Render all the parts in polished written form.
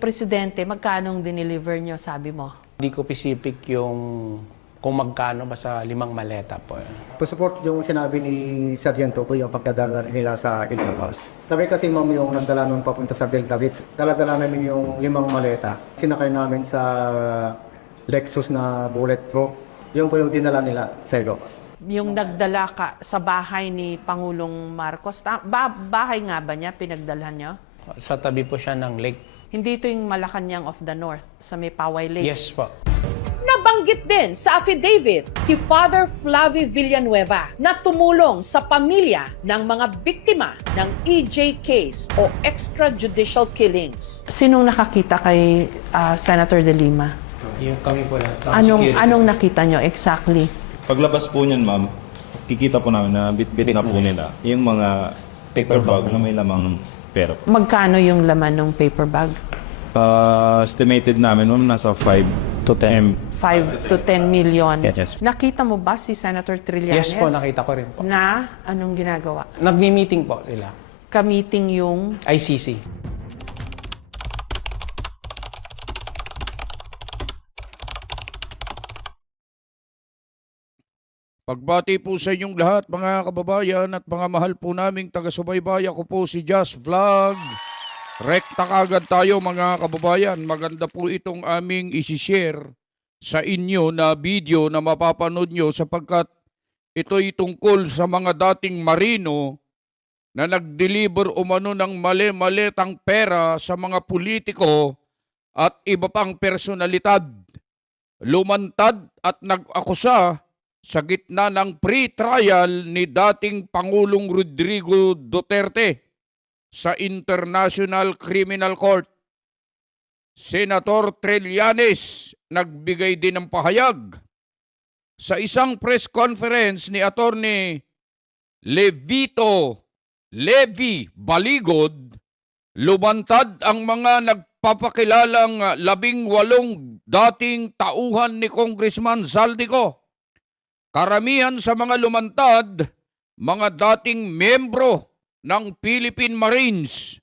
Presidente, magkanong dineliver nyo, sabi mo? Hindi ko specific yung kung magkano, basta 5 maleta po. To support yung sinabi ni Sargento po yung pagdadala nila sa Ilocos. Kami kasi ma'am yung nagdala nun papunta sa Delta Beach. Dala-dala namin yung 5 maleta. Sinakay namin sa Lexus na bulletproof. Yung po yung dinala nila sa Ilocos. Yung nagdala ka sa bahay ni Pangulong Marcos, bahay nga ba niya, pinagdalhan nyo? Sa tabi po siya ng lake. Hindi ito yung Malacanang of the North, sa may Paway Lake. Yes po. Nabanggit din sa affidavit si Father Flavie Villanueva na tumulong sa pamilya ng mga biktima ng EJ case o extrajudicial killings. Sinong nakakita kay Senator De Lima? Yung kami po lahat. Anong nakita nyo exactly? Paglabas po niyan, ma'am, kikita po namin na bit-bit na po nila yung mga paper bag na may lamang pera. Magkano yung laman ng paper bag? Estimated namin, ma'am, nasa 5 to 10. 5 to 10 million. Yes. Nakita mo ba si Senator Trillanes? Yes po, nakita ko rin po. Na anong ginagawa? Nagmi-meeting po sila. Ka-meeting yung... ICC. Pagbati po sa inyong lahat mga kababayan at mga mahal po naming taga-subaybay. Ako po si Just Vlog. Rekta kagad tayo mga kababayan. Maganda po itong aming isi-share sa inyo na video na mapapanood nyo sapagkat ito'y tungkol sa mga dating marino na nag-deliver umano ng mali-malitang pera sa mga politiko at iba pang personalidad. Lumantad at nag-akusa sa gitna ng pre-trial ni dating Pangulong Rodrigo Duterte sa International Criminal Court. Senator Trillanes nagbigay din ng pahayag sa isang press conference ni Attorney Levi Baligod. Lumantad ang mga nagpapakilalang 18 dating tauhan ni Congressman Zaldico. Karamihan sa mga lumantad, mga dating miyembro ng Philippine Marines.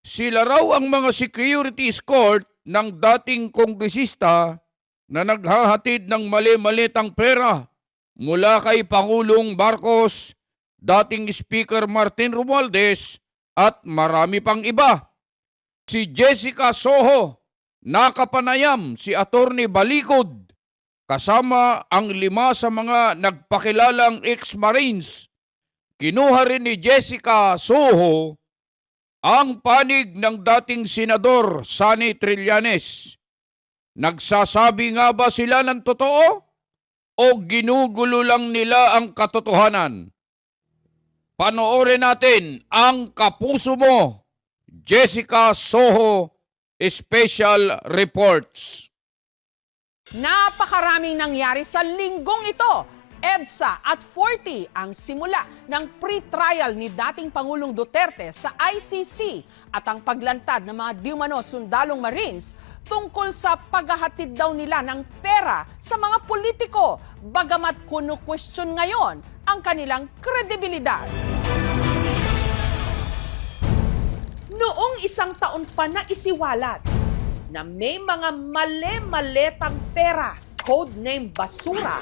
Sila raw ang mga security escort ng dating kongresista na naghahatid ng mali-malitang pera mula kay Pangulong Marcos, dating Speaker Martin Romualdez at marami pang iba. Si Jessica Soho, nakapanayam si Attorney Baligod, kasama ang 5 sa mga nagpakilalang ex-Marines. Kinuha rin ni Jessica Soho ang panig ng dating Senador Sonny Trillanes. Nagsasabi nga ba sila ng totoo o ginugulo lang nila ang katotohanan? Panoorin natin ang Kapuso Mo, Jessica Soho Special Reports. Napakaraming nangyari sa linggong ito. EDSA at 40 ang simula ng pre-trial ni dating Pangulong Duterte sa ICC at ang paglantad ng mga diumano sundalong Marines tungkol sa paghahatid daw nila ng pera sa mga politiko, bagamat kunu-question ngayon ang kanilang kredibilidad. Noong 1 taon pa na isiwalat na may mga mali-maletang pera, codename basura,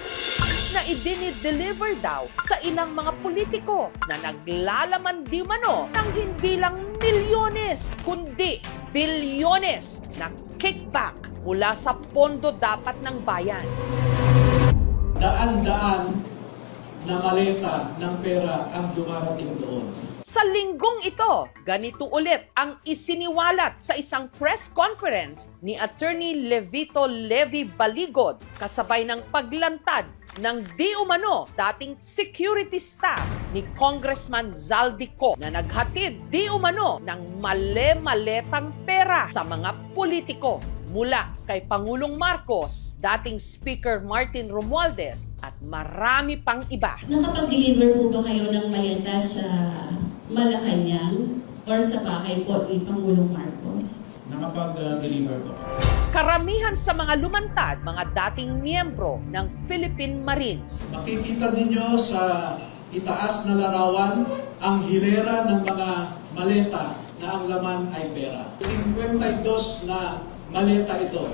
na idinideliver daw sa ilang mga politiko na naglalaman di mano ng hindi lang milyones, kundi bilyones na kickback mula sa pondo dapat ng bayan. Daan-daan na maleta ng pera ang dumarating doon. Sa linggong ito, ganito ulit ang isiniwalat sa isang press conference ni Attorney Levi Baligod kasabay ng paglantad ng di umano dating security staff ni Congressman Zaldico na naghatid di umano ng mali-maletang pera sa mga politiko mula kay Pangulong Marcos, dating Speaker Martin Romualdez at marami pang iba. Nakapag-deliver po ba kayo ng maleta sa Malacanang or sa bahay po ni Pangulong Marcos? Nakapag-deliver po. Karamihan sa mga lumantad, mga dating miyembro ng Philippine Marines. Makikita ninyo sa itaas na larawan ang hilera ng mga maleta na ang laman ay pera. 52 na maleta ito.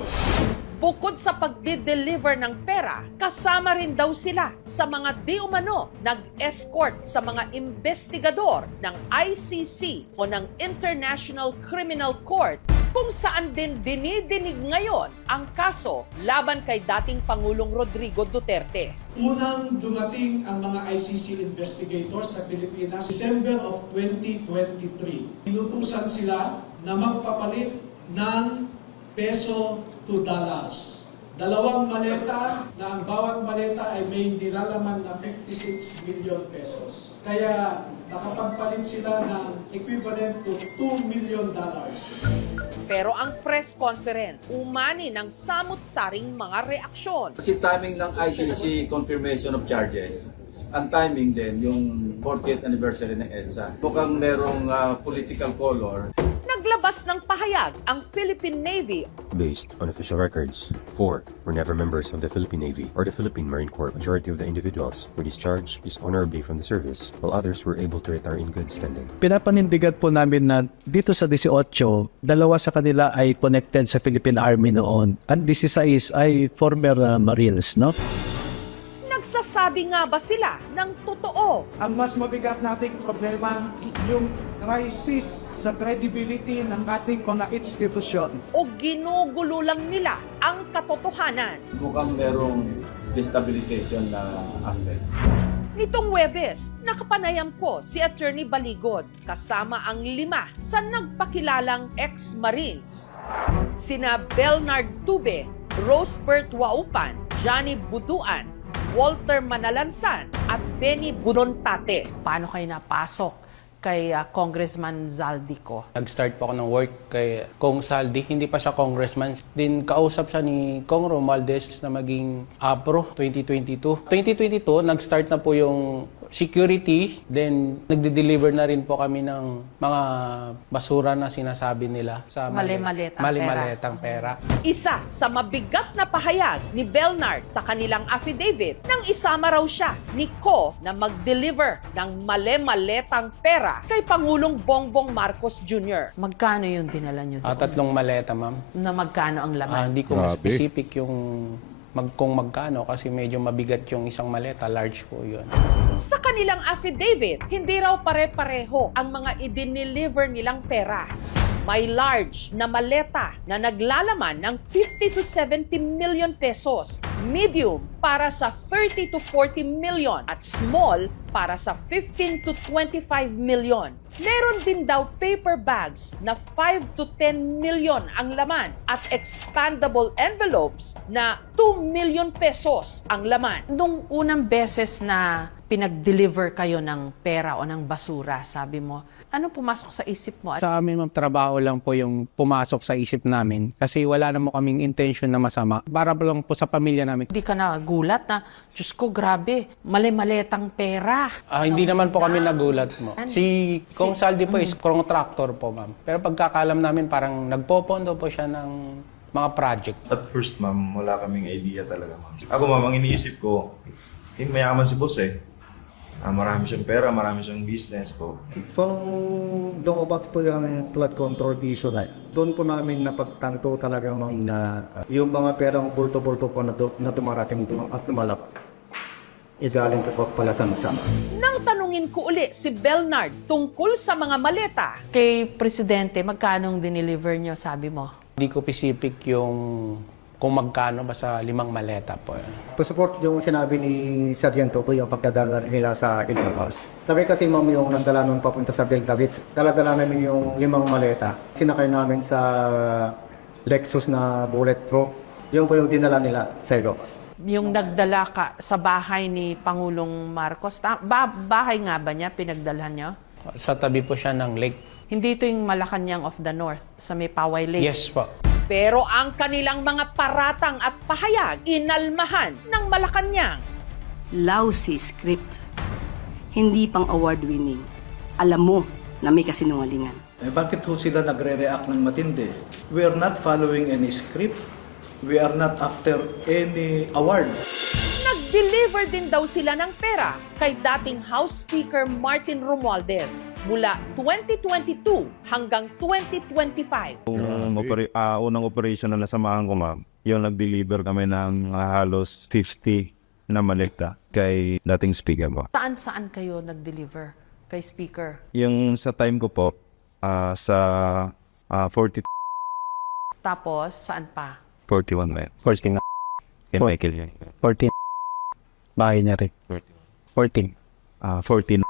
Bukod sa pagdi-deliver ng pera, kasama rin daw sila sa mga di umano nag-escort sa mga investigador ng ICC o ng International Criminal Court, kung saan din dinidinig ngayon ang kaso laban kay dating Pangulong Rodrigo Duterte. Unang dumating ang mga ICC investigators sa Pilipinas December of 2023. Inutusan sila na magpapalit ng peso to dollars. 2 maleta na ang bawat maleta ay may nilalaman na 56 million pesos. Kaya nakapagpalit sila ng equivalent to $2 million. Pero ang press conference, umani ng samut-saring mga reaksyon. Kasi timing ng ICC confirmation of charges, ang timing din yung 40th anniversary ng EDSA. Mukhang merong political color. Naglabas ng pahayag ang Philippine Navy. Based on official records, 4 were never members of the Philippine Navy or the Philippine Marine Corps. Majority of the individuals were discharged dishonorably from the service, while others were able to retire in good standing. Pinapanindigan po namin na dito sa 18, 2 sa kanila ay connected sa Philippine Army noon. At 16 ay former Marines, no? Nagsasabi nga ba sila ng totoo? Ang mas mabigat nating problema, yung crisis sa credibility ng ating mga institusyon. O ginugulo lang nila ang katotohanan? Mukhang merong destabilization na aspect. Nitong Huwebes, nakapanayam po si Attorney Baligod kasama ang 5 sa nagpakilalang ex-Marines. Sina Belnard Tube, Rosebert Waupan, Johnny Buduan, Walter Manalansan at Benny Bunontate. Paano kayo napasok kay Congressman Zaldico? Nag-start po ako ng work kay Kong Saldi. Hindi pa siya congressman. Din kausap siya ni Kong Romualdez na maging APRO 2022. 2022, nag-start na po yung security. Then, nagde-deliver na rin po kami ng mga basura na sinasabi nila sa mali-maletang pera. Isa sa mabigat na pahayag ni Belnard sa kanilang affidavit nang isama raw siya ni Ko na mag-deliver ng mali-maletang pera kay Pangulong Bongbong Marcos Jr. Magkano yung dinala nyo doon? 3 maleta, ma'am. Na magkano ang laman? Hindi ko Grabe. specific yung kung magkano kasi medyo mabigat yung isang maleta. Large po yun. Sa kanilang affidavit, hindi raw pare-pareho ang mga i-deliver nilang pera. May large na maleta na naglalaman ng 50 to 70 million pesos, medium para sa 30 to 40 million at small para sa 15 to 25 million. Meron din daw paper bags na 5 to 10 million ang laman at expandable envelopes na 2 million pesos ang laman. Nung unang beses na pinag-deliver kayo ng pera o ng basura, sabi mo, ano pumasok sa isip mo? Sa amin, ma'am, trabaho lang po yung pumasok sa isip namin kasi wala naman kaming intention na masama. Para lang po sa pamilya namin. Hindi ka nagulat na, Diyos ko, grabe, mali-maletang pera. Hindi naman po kami nagulat mo. Si Kong Saldi po is contractor po, ma'am. Pero pagkakalam namin, parang nagpopondo po siya ng mga project. At first, ma'am, wala kaming idea talaga, ma'am. Ako, ma'am, ang iniisip ko, mayaman si boss eh. Marami siyang pera, marami siyang business po. So, lumabas po yung flood control issue na doon po namin napagtanto talaga na yung mga perang bulto-bulto po na tumarating at lumalabas. Igaling po pala sa masama. Nang tanungin ko uli si Belnard tungkol sa mga maleta, Kay Presidente, magkano dineliver nyo, sabi mo? Hindi ko specific yung kung magkano, basta 5 maleta po. To support yung sinabi ni Sargento po yung pagdadala nila sa Ilocos. Kami kasi ma'am yung nagdala nun papunta sa Delta Beach. Dala-dala namin yung 5 maleta. Sinakay namin sa Lexus na bulletproof. Yung po yung dinala nila sa Ilocos. Yung nagdala ka sa bahay ni Pangulong Marcos, bahay nga ba niya, pinagdalhan nyo? Sa tabi po siya ng lake. Hindi ito yung Malacanang of the North, sa may Paway Lake. Yes po. pero ang kanilang mga paratang at pahayag inalmahan ng Malacanang. Lousy script. Hindi pang award-winning. Alam mo na may kasinungalingan. Bakit ho sila nagre-react ng matindi? We are not following any script. We are not after any award. Nag-deliver nag-deliver din daw sila ng pera kay dating House Speaker Martin Romualdez mula 2022 hanggang 2025. Yung unang operation na nasamahan ko, ma'am, yung nag-deliver kami ng halos 50 na maleta kay dating speaker mo. Saan kayo nag-deliver kay Speaker? Yung sa time ko po, sa 40, Tapos, saan pa? 41 na yun. 14 na. Kay Michael yun. 14. Bahay na rin. 14. 14.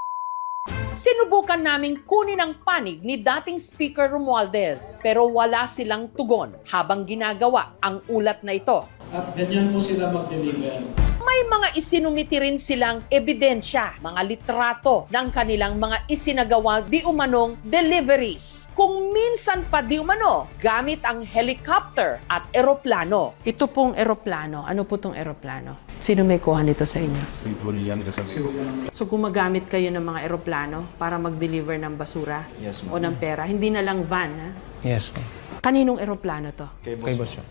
Sinubukan naming kunin ang panig ni dating Speaker Romualdez pero wala silang tugon habang ginagawa ang ulat na ito. At ganyan po sila mag-deliver. May mga isinumiti rin silang ebidensya, mga litrato ng kanilang mga isinagawa di umanong deliveries. Kung minsan pa di umano, gamit ang helicopter at eroplano. Ito pong eroplano. Ano po itong eroplano? Sino may kuha nito sa inyo? So gumagamit kayo ng mga eroplano para mag-deliver ng basura o ng pera? Hindi na lang van, ha? Yes, ma'am. Kaninong eroplano to? Kay boss yun.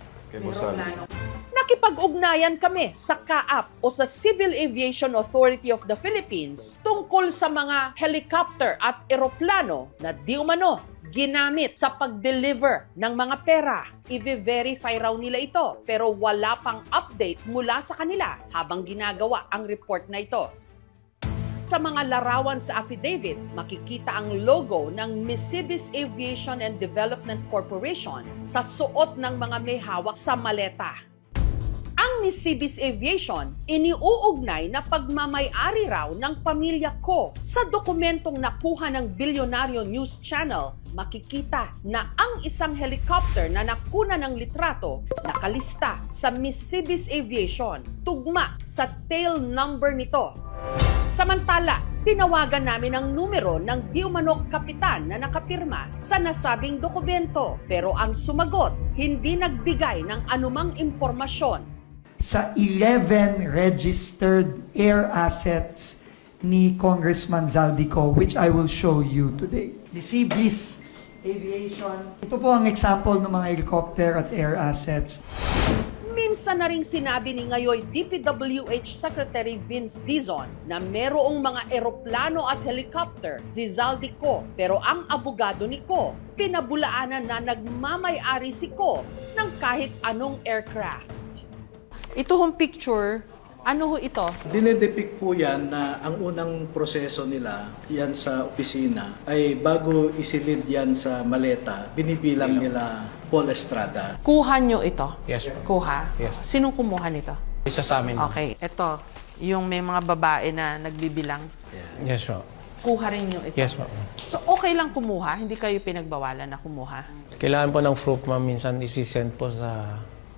Nakipag-ugnayan kami sa CAAP o sa Civil Aviation Authority of the Philippines tungkol sa mga helicopter at eroplano na di umano ginamit sa pag-deliver ng mga pera. I-verify raw nila ito pero wala pang update mula sa kanila habang ginagawa ang report na ito. Sa mga larawan sa affidavit, makikita ang logo ng Mississippi Aviation and Development Corporation sa suot ng mga may hawak sa maleta. Ang Mississippi Aviation, iniuugnay na pagmamay-ari raw ng pamilya ko. Sa dokumentong nakuha ng Bilyonaryo News Channel, makikita na ang isang helicopter na nakuna ng litrato nakalista sa Mississippi Aviation, tugma sa tail number nito. Samantala, tinawagan namin ang numero ng di umanong kapitan na nakapirma sa nasabing dokumento pero ang sumagot hindi nagbigay ng anumang impormasyon. Sa 11 registered air assets ni Congressman Zaldico, which I will show you today. The Seabees Aviation. Ito po ang example ng mga helicopter at air assets. Minsan na ring sinabi ni ngayon DPWH Secretary Vince Dizon na merong mga eroplano at helicopter si Zaldico pero ang abogado ni Ko pinabulaanan na nagmamay-ari si Ko ng kahit anong aircraft. Ito hong picture, ano ho ito? Dinedepict po yan na ang unang proseso nila, yan sa opisina, ay bago isilid yan sa maleta, binibilang nila Paul Estrada. Kuha nyo ito? Yes, ma'am. Kuha? Yes. Sinong kumuha nito? Isa sa amin. Okay, ito. Yung may mga babae na nagbibilang. Yes, ma'am. Kuha rin nyo ito? Yes, ma'am. So, okay lang kumuha? Hindi kayo pinagbawalan na kumuha? Kailangan po ng proof, ma'am. Minsan isi-send po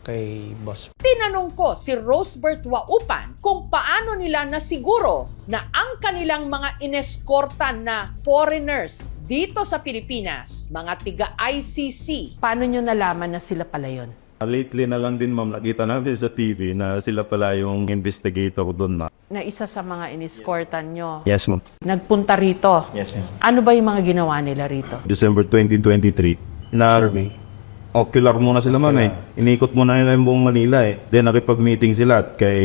kay boss. Tinanong ko si Rosebert Waupan kung paano nila nasiguro na ang kanilang mga ineskortan na foreigners dito sa Pilipinas, mga tiga-ICC. Paano nyo nalaman na sila pala yun? Lately na lang din, ma'am, nakita namin sa TV na sila pala yung investigator doon, ma'am. Na isa sa mga ineskortan nyo, Yes, ma'am. nagpunta rito. Yes, ma'am. Ano ba yung mga ginawa nila rito? December 2023. Survey. Ocular muna sila, ma'am, eh. Inikot muna nila yung buong Manila, eh. Then nakipag-meeting sila at kay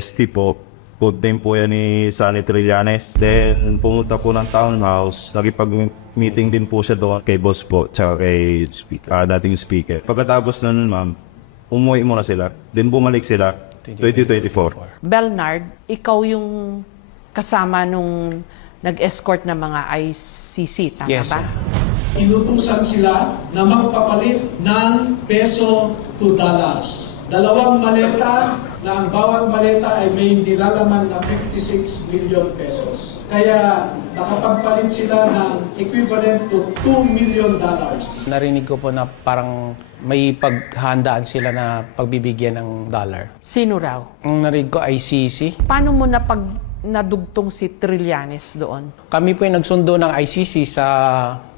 ST po. Code name po yan ni Sunny Trillanes. Then pumunta po ng townhouse. Nakipag-meeting din po siya doon kay boss po tsaka kay dating speaker. Pagkatapos na nun, ma'am, umuwi muna sila. Then bumalik sila 2024. Belnard, ikaw yung kasama nung nag-escort ng mga ICC, tama Yes, ba? Inutusan sila na magpapalit ng peso to dollars. 2 maleta na ang bawat maleta ay may nilalaman na 56 million pesos. Kaya nakapagpalit sila ng equivalent to $2 million. Narinig ko po na parang may paghandaan sila na pagbibigyan ng dollar. Sino raw? Ang narinig ko, ICC. Paano mo nadugtong si Trillanes doon? Kami po yung nagsundo ng ICC sa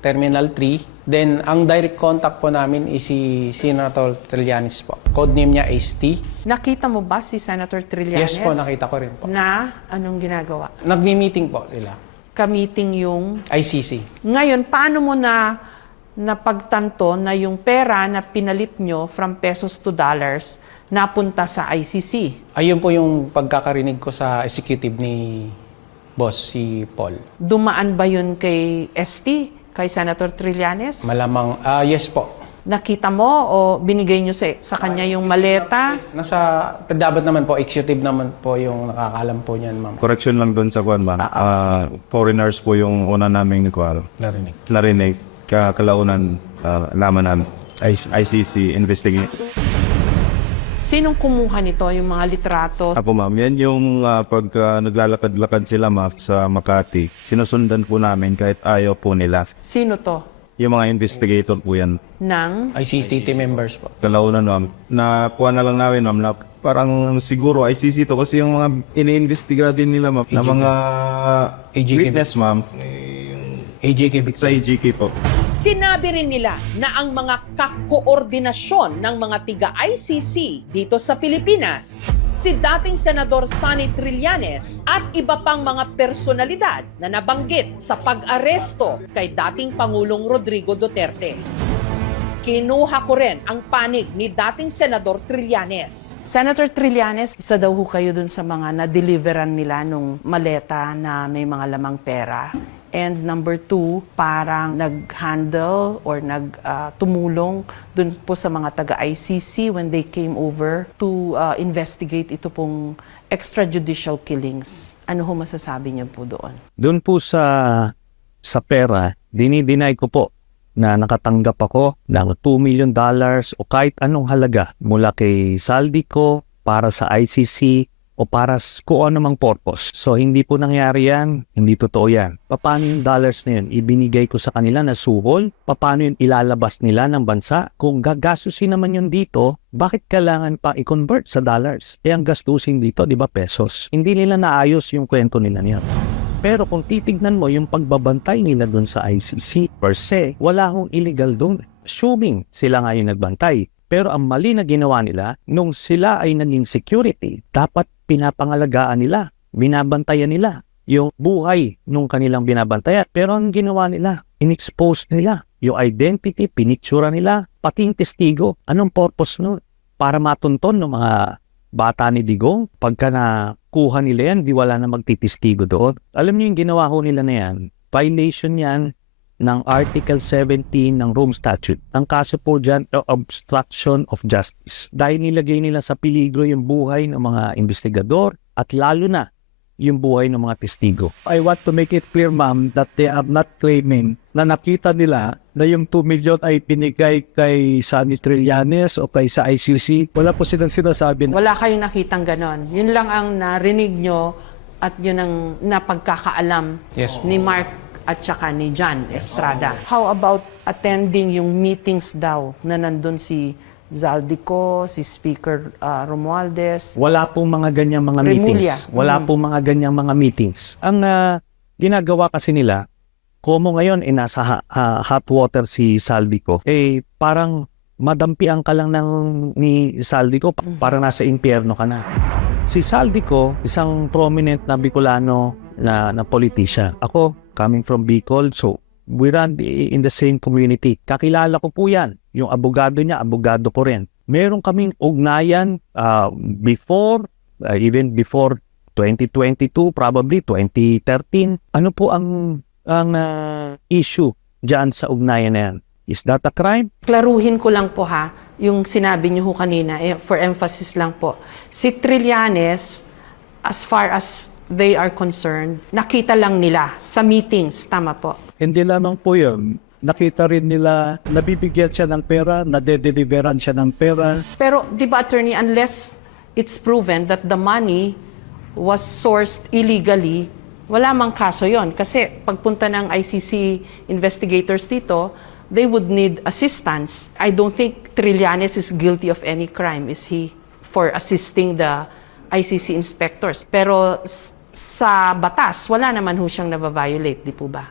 Terminal 3. Then, ang direct contact po namin is si Senator Trillanes po. Codename niya ST. Nakita mo ba si Senator Trillanes? Yes po, nakita ko rin po. Na anong ginagawa? Nagmi-meeting po sila. Ka-meeting yung... ICC. Ngayon, paano mo na na pagtanto na yung pera na pinalit nyo from pesos to dollars napunta sa ICC? Ayun po yung pagkakarinig ko sa executive ni boss, si Paul. Dumaan ba yun kay ST, kay Senator Trillanes? Malamang, yes po. Nakita mo o binigay nyo sa kanya yung maleta? Nasa, dapat naman po, executive naman po yung nakakalam po niyan, ma'am. Correction lang doon sa kwan, ma'am. Foreigners po yung una naming narinig. Kalaunan, laman namin. ICC investigate. Sinong kumuha nito, yung mga litrato? Ako, ma'am, yan yung pagka naglalakad-lakad sila, ma'am, sa Makati. Sinusundan po namin kahit ayaw po nila. Sino to? Yung mga investigator po yan. Nang? ICC members po. Kalaunan, ma'am. Nakuha na lang namin, ma'am, na parang siguro ICC to kasi yung mga iniimbestiga din nila, ma'am, na mga witness, ma'am. Sa AGK po. Sinabi rin nila na ang mga kakoordinasyon ng mga tiga-ICC dito sa Pilipinas, si dating Senador Sonny Trillanes at iba pang mga personalidad na nabanggit sa pag-aresto kay dating Pangulong Rodrigo Duterte. Kinuha ko rin ang panig ni dating Senador Trillanes. Senator Trillanes, isa daw ho kayo dun sa mga na-deliveran nila nung maleta na may mga lamang pera. And number 2, parang nag-handle or tumulong dun po sa mga taga-ICC when they came over to investigate ito pong extrajudicial killings. Ano ho masasabi niyo po doon? Doon po sa pera, dinideny ko po na nakatanggap ako ng $2 million o kahit anong halaga mula kay Saldico para sa ICC o para kung ano mang purpose. So, hindi po nangyari yan, hindi totoo yan. Paano yung dollars na yun? Ibinigay ko sa kanila na suhol? Paano yun ilalabas nila ng bansa? Kung gagastusin naman yun dito, bakit kailangan pa i-convert sa dollars? Eh, ang gastusin dito, di ba, pesos? Hindi nila naayos yung kwento nila niya. Pero kung titignan mo yung pagbabantay nila dun sa ICC, per se, wala akong illegal dun. Assuming sila nga yung nagbantay. Pero ang mali na ginawa nila, nung sila ay naging security, dapat pinapangalagaan nila, binabantayan nila yung buhay nung kanilang binabantayan. Pero ang ginawa nila, in-expose nila yung identity, pinictura nila, pati yung testigo. Anong purpose nun? Para matunton ng mga bata ni Digong, pagka nakuha nila yan, di wala na magtitistigo doon. Alam niyo yung ginawa ko nila na yan, violation yan ng Article 17 ng Rome Statute. Ang kaso po dyan, obstruction of justice. Dahil nilagay nila sa peligro yung buhay ng mga investigador at lalo na yung buhay ng mga testigo. I want to make it clear, ma'am, that they are not claiming na nakita nila na yung 2 million ay binigay kay Sonny Trillanes o kay sa ICC. Wala po silang sinasabi. Wala kayong nakitang ganon. Yun lang ang narinig nyo at yun ang napagkakaalam ni Mark at saka ni John Estrada. How about attending yung meetings daw na nandun si Zaldico, si Speaker Romualdez? Wala pong mga ganyang mga meetings. Wala pong mga ganyang mga meetings. Ang ginagawa kasi nila, como ngayon nasa hot water si Saldico, parang madampian ka lang ni Saldico, parang nasa impyerno ka na. Si Saldico, isang prominent na Bicolano na politician. Ako, coming from Bicol, so we run in the same community. Kakilala ko po yan. Yung abogado niya, abogado ko rin. Meron kaming ugnayan even before 2022, probably 2013. Ano po ang issue dyan sa ugnayan na yan? Is that a crime? Klaruhin ko lang po yung sinabi niyo ho kanina, for emphasis lang po. Si Trillanes, as far as they are concerned, nakita lang nila sa meetings, tama po? Hindi lamang po yun. Nakita rin nila, nabibigyan siya ng pera, nadedeliveran siya ng pera. Pero, di ba, attorney, unless it's proven that the money was sourced illegally, wala mang kaso yon. Kasi pagpunta ng ICC investigators dito, they would need assistance. I don't think Trillanes is guilty of any crime, is he? For assisting the ICC inspectors. Pero sa batas, wala naman ho siyang nababiolate, di po ba?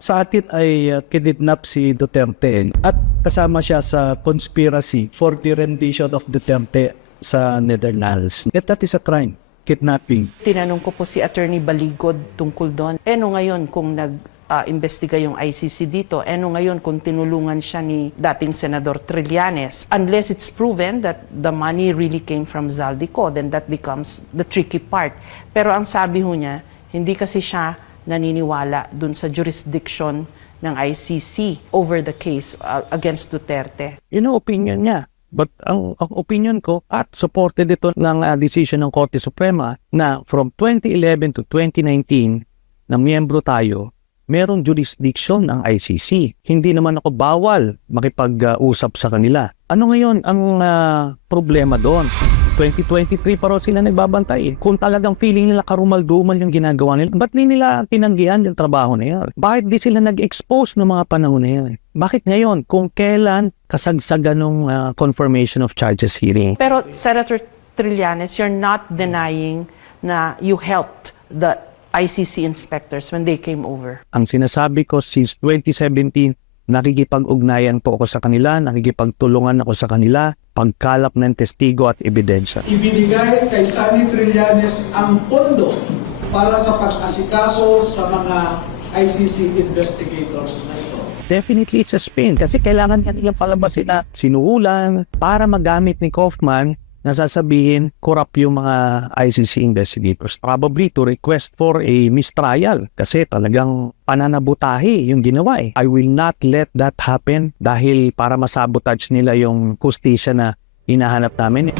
Sa atin ay kidnap si Duterte at kasama siya sa conspiracy for the rendition of Duterte sa Netherlands. That is a crime, kidnapping. Tinanong ko po si Attorney Baligod tungkol doon. No ngayon kung imbestiga yung ICC dito. Ano ngayon kung tinulungan siya ni dating Senador Trillanes? Unless it's proven that the money really came from Zaldico, then that becomes the tricky part. Pero ang sabi ho niya, hindi kasi siya naniniwala dun sa jurisdiction ng ICC over the case against Duterte. Yun ang opinion niya. But ang opinion ko, at supported ito ng decision ng Korte Suprema na from 2011 to 2019 na miyembro tayo, merong jurisdiction ang ICC. Hindi naman ako bawal makipag-usap sa kanila. Ano ngayon ang problema doon? 2023 pa raw sila nagbabantay. Kung talagang feeling nila karumal-dumal yung ginagawa nila, ba't di nila tinanggihan yung trabaho na yan? Bakit di sila nag-expose ng mga panahon na yan? Bakit ngayon? Kung kailan kasagsagan ng confirmation of charges hearing? Pero Senator Trillanes, you're not denying na you helped the ICC inspectors when they came over. Ang sinasabi ko since 2017, nakikipag-ugnayan po ako sa kanila, nakikipagtulungan ako sa kanila, pagkalap ng testigo at ebidensya. Ibinigay kay Sunny Trillanes ang pondo para sa pag-asikaso sa mga ICC investigators na ito. Definitely it's a spin kasi kailangan niya nilang palabasin na sinuulan para magamit ni Kaufman na sasabihin corrupt yung mga ICC investigators. Probably to request for a mistrial kasi talagang pananabutahe yung ginawa eh. I will not let that happen dahil para masabotage nila yung kustisya na hinahanap namin.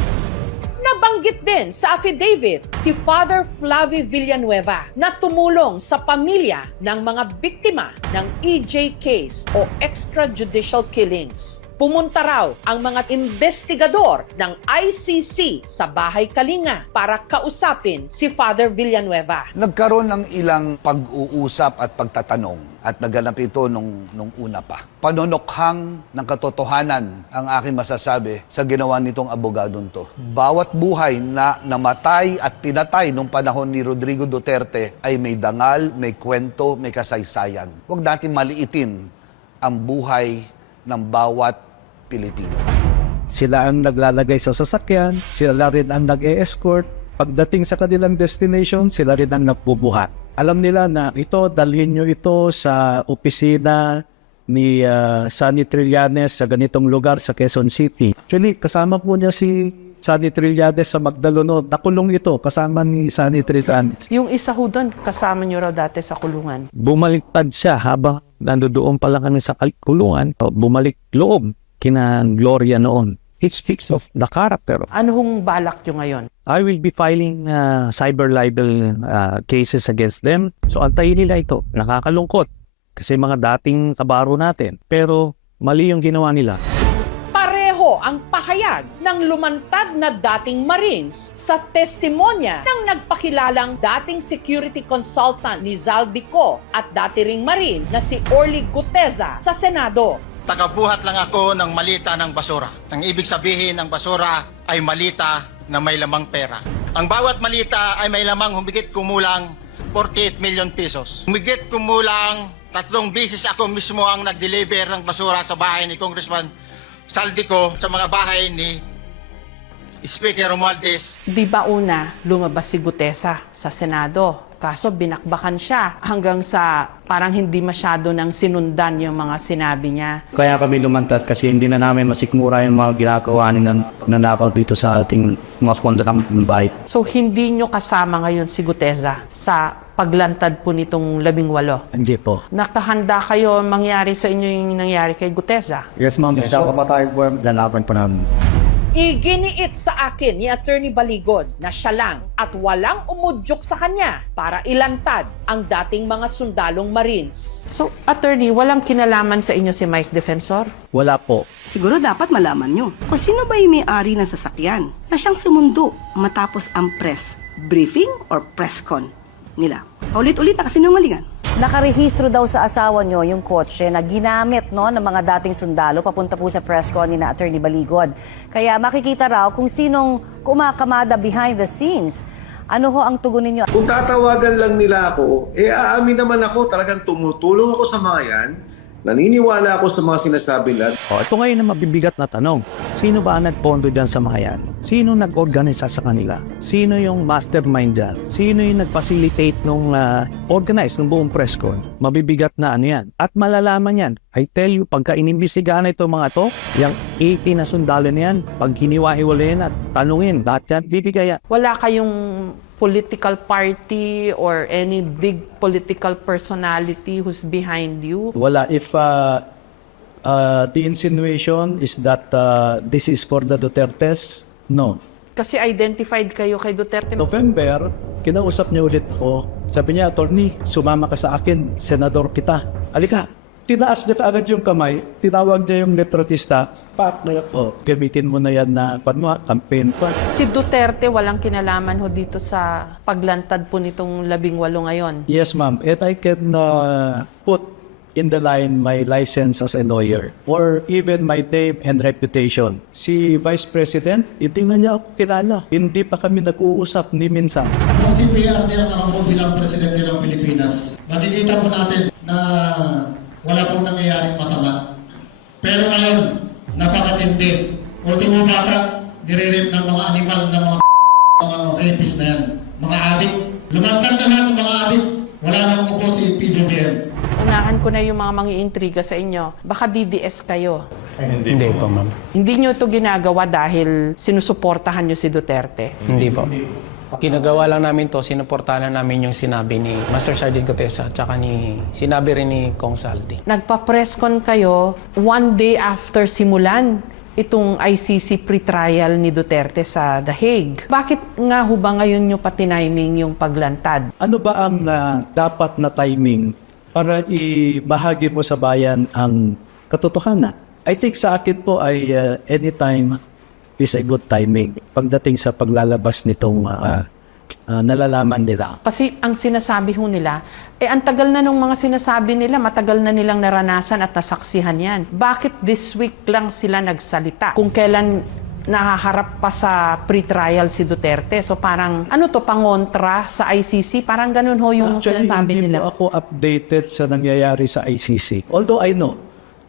Nabanggit din sa affidavit si Father Flavie Villanueva na tumulong sa pamilya ng mga biktima ng EJ case o extrajudicial killings. Pumunta raw ang mga investigador ng ICC sa Bahay Kalinga para kausapin si Father Villanueva. Nagkaroon ng ilang pag-uusap at pagtatanong at naganap ito nung una pa. Panonokhang ng katotohanan ang aking masasabi sa ginawa nitong abogadong to. Bawat buhay na namatay at pinatay nung panahon ni Rodrigo Duterte ay may dangal, may kwento, may kasaysayan. Huwag natin maliitin ang buhay ng bawat Pilipino. Sila ang naglalagay sa sasakyan, sila rin ang nag-e-escort. Pagdating sa kanilang destination, sila rin ang nagbubuhat. Alam nila na ito, dalhin nyo ito sa opisina ni Sunny Trillanes sa ganitong lugar sa Quezon City. Actually, kasama po niya si Sunny Trillanes sa Magdalono. Nakulong ito, kasama ni Sunny Trillanes. Yung isa ho doon, kasama nyo raw dati sa kulungan. Bumaliktad siya habang nandoon pa lang kami sa kulungan. Bumalik loob kina Gloria noon. It speaks of the character. Ano hong balak nyo ngayon? I will be filing cyber libel cases against them. So antayin nila ito. Nakakalungkot. Kasi mga dating kabaro natin. Pero mali yung ginawa nila. Pareho ang pahayag ng lumantad na dating Marines sa testimonya ng nagpakilalang dating security consultant ni Zaldico at dati ring Marine na si Orly Guteza sa Senado. Tagabuhat lang ako ng malita ng basura. Ang ibig sabihin ng basura ay malita na may lamang pera. Ang bawat malita ay may lamang humigit kumulang 48 million pesos. Humigit kumulang 3 beses ako mismo ang nag-deliver ng basura sa bahay ni Congressman Zaldico sa mga bahay ni Speaker Romualdez. Di ba una, lumabas si Gutesa sa Senado? Kaso binakbakan siya hanggang sa parang hindi masyado nang sinundan yung mga sinabi niya. Kaya kami lumantad kasi hindi na namin masikmura yung mga ginagawa ng nanakaw dito sa ating mga pondo ng bahay. So hindi nyo kasama ngayon si Gutesa sa paglantad po nitong 18? Hindi po. Nakahanda kayo mangyari sa inyo yung nangyari kay Gutesa? Yes ma'am, sa kamatay po, lalaban po namin. Iginiit sa akin ni Attorney Baligod na siya lang at walang umudyok sa kanya para ilantad ang dating mga sundalong Marines. So, Attorney, walang kinalaman sa inyo si Mike Defensor? Wala po. Siguro dapat malaman nyo kung sino ba yung may-ari ng sasakyan na siyang sumundo matapos ang press briefing or press con nila. Ulit-ulit na kasinungalingan. Nakarehistro daw sa asawa nyo yung kotse na ginamit ng mga dating sundalo papunta po sa press con ni na Attorney Baligod. Kaya makikita raw kung sinong kumakamada behind the scenes. Ano ho ang tugon ninyo? Kung tatawagan lang nila ako, aamin naman ako, talagang tumutulong ako sa mga yan. Naniniwala ako sa mga sinasabi lahat. Ito ngayon na mabibigat na tanong. Sino ba ang nagpondo dyan sa mga yan? Sino nag-organisa sa kanila? Sino yung mastermind dyan? Sino yung nag-facilitate nung organize ng buong press con? Mabibigat na ano yan. At malalaman yan. I tell you, pagka inimbestigahan na itong mga to, yung 80 na sundalo na yan, pag hiniwa-hiwalayin at tanungin, lahat yan, bibigay yan. Wala kayong political party or any big political personality who's behind you? Wala. If the insinuation is that this is for the Dutertes, no. Kasi identified kayo kay Duterte. November, kinausap niya ulit ako. Sabi niya, attorney, sumama ka sa akin, senador kita. Halika. Tinaas niya kaagad yung kamay, tinawag niya yung letratista, pak na gamitin mo na yan na campaign pa. Si Duterte walang kinalaman ho dito sa paglantad po nitong 18 ngayon. Yes, ma'am. And I can put in the line my license as a lawyer or even my name and reputation. Si Vice President, hindi na niya ako kilala. Hindi pa kami nag-uusap ni minsan. Kung si PRD ang nakaupo bilang Presidente ng Pilipinas, makikita po natin na wala pong nangyayaring masama. Pero ngayon, napakatindi. Ultimo bata, nire-rape ng mga animal, ng mga rapist na yan. Mga adik. Lumantad na lahat ng mga adik. Wala nang upo si PBBM. Unahan ko na yung mga mangiintriga sa inyo. Baka DDS kayo. Hindi po, ma'am. Hindi nyo ito ginagawa dahil sinusuportahan nyo si Duterte. Hindi po. Ginagawa lang namin to, sinuportahan namin yung sinabi ni Master Sergeant Cotesa at saka sinabi rin ni Kong Saldi. Nagpa-press con kayo one day after simulan itong ICC pre-trial ni Duterte sa The Hague. Bakit nga ho ba ngayon nyo pa-timing yung paglantad? Ano ba ang dapat na timing para ibahagi mo sa bayan ang katotohanan? I think sa akin po ay anytime is a good timing pagdating sa paglalabas nitong nalalaman nila. Kasi ang sinasabi ho nila, ang tagal na nung mga sinasabi nila, matagal na nilang naranasan at nasaksihan yan. Bakit this week lang sila nagsalita? Kung kailan nakaharap pa sa pre-trial si Duterte. So parang, ano to, pangontra sa ICC? Parang ganun ho yung sinasabi hindi nila. po ako updated sa nangyayari sa ICC. Although I know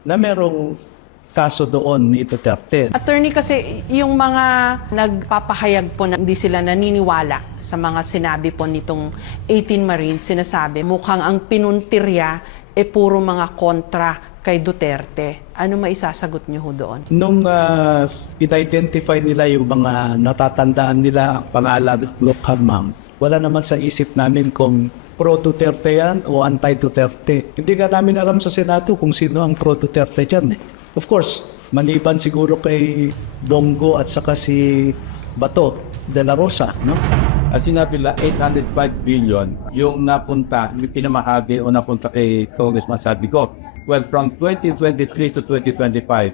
na merong kaso doon ni Duterte. Attorney, kasi yung mga nagpapahayag po na hindi sila naniniwala sa mga sinabi po nitong 18 Marines, sinasabi mukhang ang pinuntirya puro mga kontra kay Duterte. Ano maisasagot niyo ho doon? Nung identify nila yung mga natatandaan nila ang pangalan at lokal, ma'am, wala naman sa isip namin kung pro-Duterte yan o anti-Duterte. Hindi ka namin alam sa Senado kung sino ang pro-Duterte dyan. Of course, maliban siguro kay Dongo at saka si Bato de la Rosa, no? Sinabi nila 805 billion yung napunta, yung pinamahagi o napunta kay Congressman Saldico. Well, from 2023 to 2025,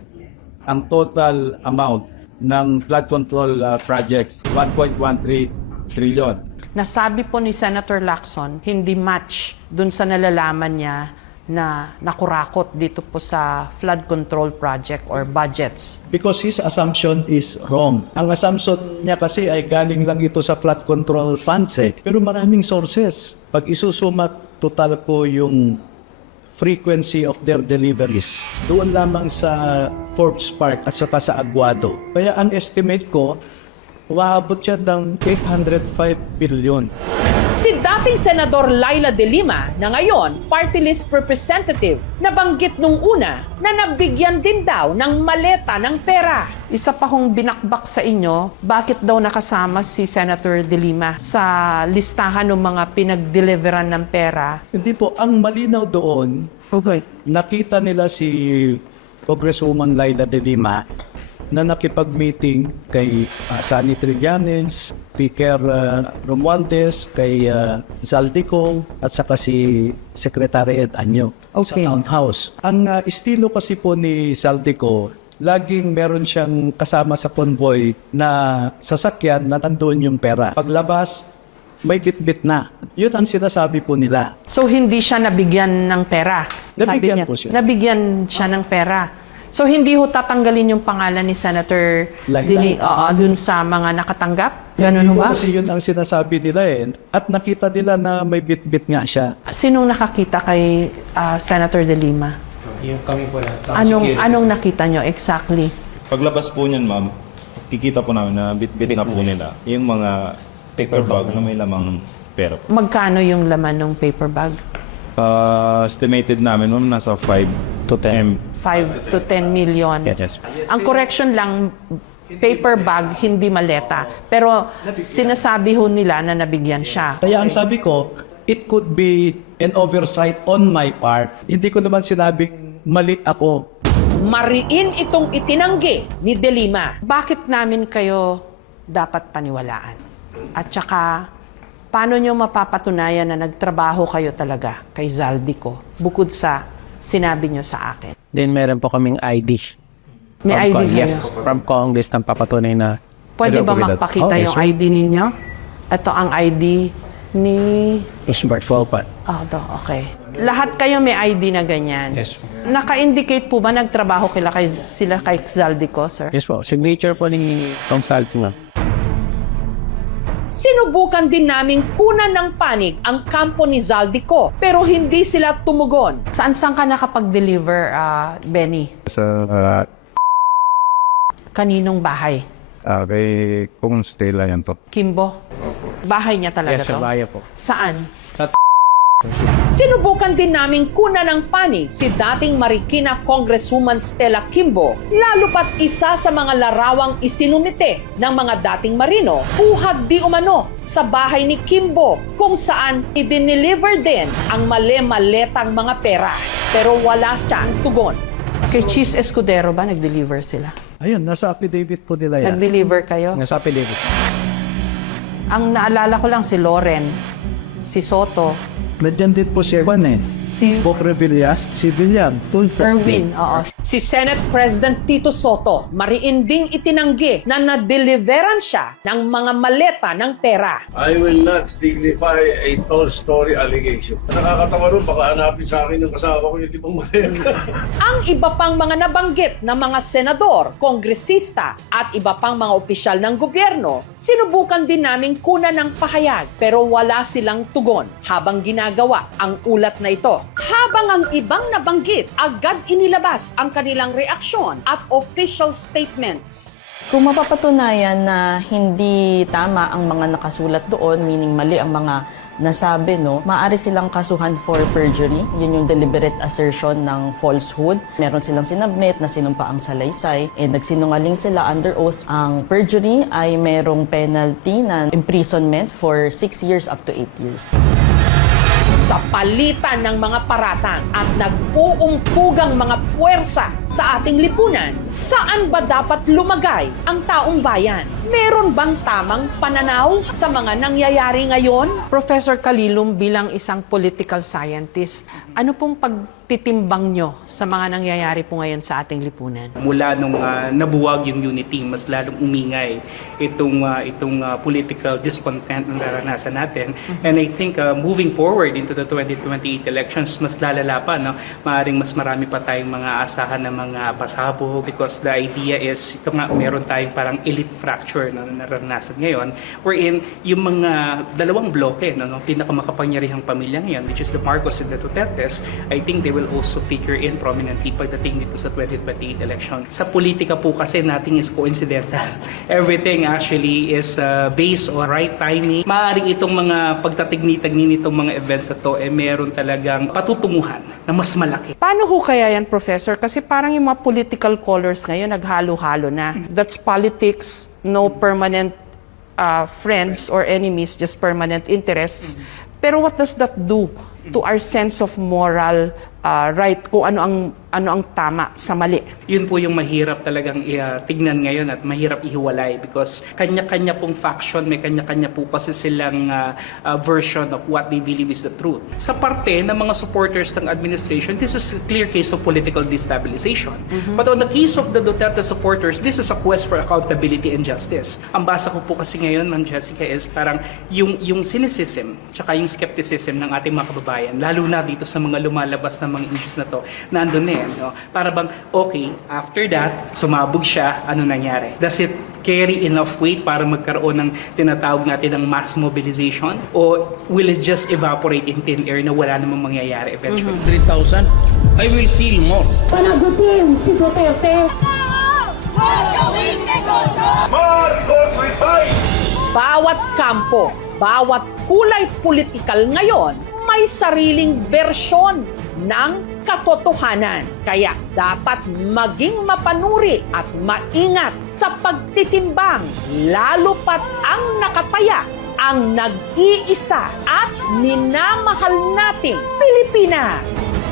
ang total amount ng flood control projects, 1.13 trillion. Nasabi po ni Senator Lacson, hindi match dun sa nalalaman niya na nakurakot dito po sa flood control project or budgets. Because his assumption is wrong. Ang assumption niya kasi ay galing lang ito sa flood control funds Pero maraming sources. Pag isusuma total po yung frequency of their deliveries, doon lamang sa Forbes Park at saka sa Aguado. Kaya ang estimate ko, umaabot siya ng 805 billion. Si dating Senador Laila De Lima na ngayon party list representative nabanggit nung una na nabigyan din daw ng maleta ng pera. Isa pa hong binakbak sa inyo, bakit daw nakasama si Senator De Lima sa listahan ng mga pinag-deliveran ng pera? Hindi po, ang malinaw doon, nakita nila si Congresswoman Laila De Lima na nakipag-meeting kay Sani Trillanes, Speaker Romualdez, kay Zaldico, at saka si Secretary Ed Año sa Town House. Ang estilo kasi po ni Zaldico, laging meron siyang kasama sa convoy na sasakyan na nandoon yung pera. Paglabas, may bit-bit na. Yun ang sinasabi po nila. So hindi siya nabigyan ng pera? Nabigyan po siya. Nabigyan siya ng pera. So hindi ho tatanggalin yung pangalan ni Senator dun sa mga nakatanggap? Ganun ba? Kasi yun ang sinasabi nila At nakita nila na may bit-bit nga siya. Sinong nakakita kay Senator De Lima? Yung kami po lang. Anong nakita nyo exactly? Paglabas po niyan, ma'am, kikita po namin na bit-bit na po nila yung mga paper bag na may lamang pera po. Magkano yung laman ng paper bag? Estimated namin, ma'am, nasa 5 to 10. 5 to 10 million. Yes. Ang correction lang, paper bag, hindi maleta. Pero sinasabi ho nila na nabigyan siya. Kaya ang sabi ko, it could be an oversight on my part. Hindi ko naman sinabing mali ako. Mariin itong itinanggi ni De Lima. Bakit namin kayo dapat paniwalaan? At saka, paano nyo mapapatunayan na nagtrabaho kayo talaga kay Zaldico bukod sa sinabi nyo sa akin? Then meron po kaming ID. May ID kayo? Yes, from Congress na papatunay na. Pwede ba magpakita yung ID ninyo? Ito ang ID ni... Smart Volpat. Okay. Lahat kayo may ID na ganyan. Yes. Naka-indicate po ba nagtrabaho sila kay Zaldico, sir? Yes po. Signature po ni Kong Salty, ma'am. Sinubukan din naming kunan ng panig ang kampo ni Zaldico pero hindi sila tumugon. Saan ka nakapag-deliver, Benny? Sa Kaninong bahay? kay Kung Stella yan po. Kimbo? Bahay niya talaga Yes, to? sa bayan po. Saan? Sinubukan din naming kunan ng panig si dating Marikina Congresswoman Stella Kimbo, lalo pat isa sa mga larawang isinumite ng mga dating Marino, buhad di umano sa bahay ni Kimbo kung saan idineliver din ang male-maletang mga pera. Pero wala siyang tugon. Kay Cheese Escudero ba nag-deliver sila? Ayun, nasa affidavit po nila yan. Nag-deliver kayo? Nasa affidavit. Ang naalala ko lang si Loren, si Soto, Nandiyan din po si Juan si Spock Revillas, si Villan, Tulfo. Erwin, oo. Si Senate President Tito Soto, mariin ding itinanggi na na-deliveran siya ng mga maleta ng pera. I will not dignify a tall story allegation. Nakakatawa rin, baka hanapin sa akin yung kasama ko yung tipong maleta. Ang iba pang mga nabanggit na mga senador, kongresista at iba pang mga opisyal ng gobyerno, sinubukan din naming kunan ng pahayag pero wala silang tugon habang ginagawa ang ulat na ito. Habang ang ibang nabanggit, agad inilabas ang kanilang reaksyon at official statements. Kung mapapatunayan na hindi tama ang mga nakasulat doon, meaning mali ang mga nasabi, maaari silang kasuhan for perjury. Yun yung deliberate assertion ng falsehood. Meron silang sinabmit na sinumpa ang salaysay and nagsinungaling sila under oath. Ang perjury ay merong penalty na imprisonment for 6 years up to 8 years. Sa palitan ng mga paratang at nag-uumpugang mga puwersa sa ating lipunan, saan ba dapat lumagay ang taong bayan? Meron bang tamang pananaw sa mga nangyayari ngayon? Professor Calilum, bilang isang political scientist, ano pong pagtitimbang nyo sa mga nangyayari po ngayon sa ating lipunan? Mula nung nabuwag yung unity, mas lalong umingay itong political discontent na naranasan natin. And I think moving forward into the 2028 elections, mas lalala pa. Maaring mas marami pa tayong mga asahan na mga pasabog because the idea is, ito nga, meron tayong parang elite fracture na naranasan ngayon, wherein yung mga dalawang bloke, pinakamakapangyarihang pamilya ngayon, which is the Marcos and the Dutertes, I think they will also figure in prominently pagdating dito sa 2028 election. Sa politika po kasi nothing is coincidental. Everything actually is based on right timing. Maaring itong mga pagtatigni-tagni nitong mga events na to, meron talagang patutunguhan na mas malaki. Paano ho kaya yan, Professor? Kasi parang yung mga political colors ngayon naghalo-halo na. That's politics, no permanent friends or enemies, just permanent interests. Pero what does that do to our sense of moral right, kung ano ang tama sa mali? Yun po yung mahirap talagang tignan ngayon at mahirap ihiwalay because kanya-kanya pong faction, may kanya-kanya po kasi silang version of what they believe is the truth. Sa parte ng mga supporters ng administration, this is a clear case of political destabilization. But on the case of the Duterte supporters, this is a quest for accountability and justice. Ang basa ko po kasi ngayon, Ma'am Jessica, is parang yung cynicism tsaka yung skepticism ng ating mga kababayan, lalo na dito sa mga lumalabas na mga issues na to, nandun yan. No? Para bang, okay, after that, sumabog siya, ano nangyari? Does it carry enough weight para magkaroon ng tinatawag natin ng mass mobilization? O will it just evaporate in thin air na wala namang mangyayari eventually? 3,000? I will kill more. Panagutin si Duterte! Marcos resign! Bawat kampo, bawat kulay politikal ngayon, may sariling bersyon ng katotohanan. Kaya dapat maging mapanuri at maingat sa pagtitimbang, lalo pat ang nakataya, ang nag-iisa at minamahal nating Pilipinas.